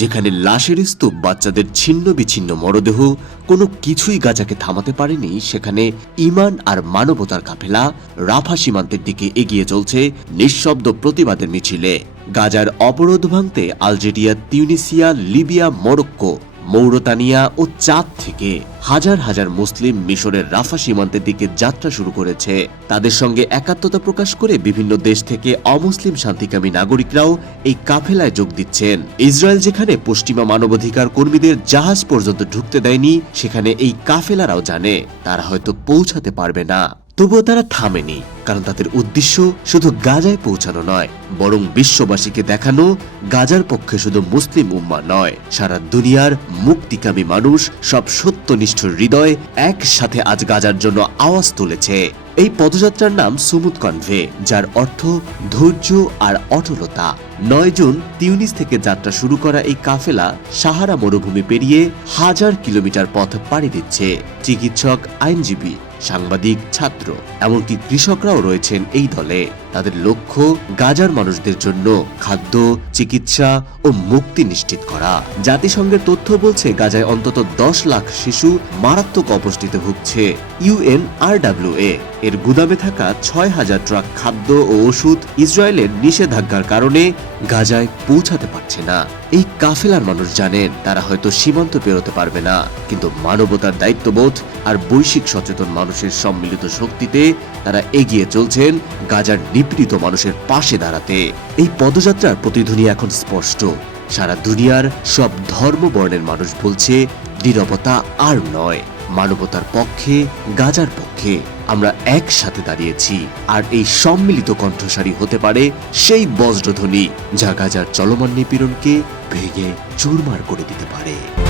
যেখানে লাশের স্তূপ বাচ্চাদের ছিন্ন বিচ্ছিন্ন মরদেহ কোনো কিছুই গাজাকে থামাতে পারেনি, সেখানে ইমান আর মানবতার কাফেলা রাফা সীমান্তের দিকে এগিয়ে চলছে নিঃশব্দ প্রতিবাদের মিছিলে। গাজার অবরোধ ভাঙতে Algeria, Tunisia, Libya, Morocco Mauritania ও চাঁদ থেকে হাজার হাজার মুসলিম মিশরের রাফা সীমান্তের দিকে যাত্রা শুরু করেছে। তাদের সঙ্গে একাত্মতা প্রকাশ করে বিভিন্ন দেশ থেকে অমুসলিম শান্তিকামী নাগরিকরাও এই কাফেলায় যোগ দিচ্ছেন। ইসরায়েল যেখানে পশ্চিমা মানবাধিকার কর্মীদের জাহাজ পর্যন্ত ঢুকতে দেয়নি, সেখানে এই কাফেলারাও জানে, তারা হয়তো পৌঁছাতে পারবে না। তবুও তারা থামেনি, কারণ তাদের উদ্দেশ্য শুধু গাজায় পৌঁছানো নয়, বরং বিশ্ববাসীকে দেখানো গাজার পক্ষে শুধু মুসলিম উম্মা নয়। সারা দুনিয়ার মুক্তিকামী মানুষ সব সত্যনিষ্ঠ হৃদয় একসাথে আজ গাজার জন্য আওয়াজ তুলেছে। এই পদযাত্রার নাম সুমুদ কনভে, যার অর্থ ধৈর্য আর অটলতা। নয় জুন তিউনিস থেকে যাত্রা শুরু করা এই কাফেলা সাহারা মরুভূমি পেরিয়ে হাজার কিলোমিটার পথ পাড়ি দিচ্ছে। চিকিৎসক, আইনজীবী সাংবাদিক, ছাত্র এমনকি কৃষকরাও রয়েছেন এই দলে। তাদের লক্ষ্য, গাজার মানুষদের জন্য খাদ্য, চিকিৎসা ও মুক্তি নিশ্চিত করা। জাতিসংঘের তথ্য বলছে, গাজায় অন্তত দশ লাখ শিশু মারাত্মক অপুষ্টিতে ভুগছে ইউএন আর এর গুদামে থাকা ছয় হাজার ট্রাক খাদ্য ও ওষুধ ইসরায়েলের নিষেধাজ্ঞার কারণে গাজায় পৌঁছাতে পারছে না। এই কাফেলার মানুষ জানেন, তারা হয়তো সীমান্ত পেরোতে পারবে না। কিন্তু মানবতার দায়িত্ববোধ আর বৈশ্বিক সচেতন মানুষের সম্মিলিত শক্তিতে তারা এগিয়ে চলছেন গাজার নিপীড়িত মানুষের পাশে দাঁড়াতে। এই পদযাত্রার প্রতিধ্বনি এখন স্পষ্ট। সারা দুনিয়ার সব ধর্ম বর্ণের মানুষ বলছে, নীরবতা আর নয়। মানবতার পক্ষে, গাজার পক্ষে আমরা একসাথে দাঁড়িয়েছি। আর এই সম্মিলিত কণ্ঠসারী হতে পারে সেই বজ্রধ্বনি যা গাজার চলমান নিপীড়নকে ভেঙে চুরমার করে দিতে পারে।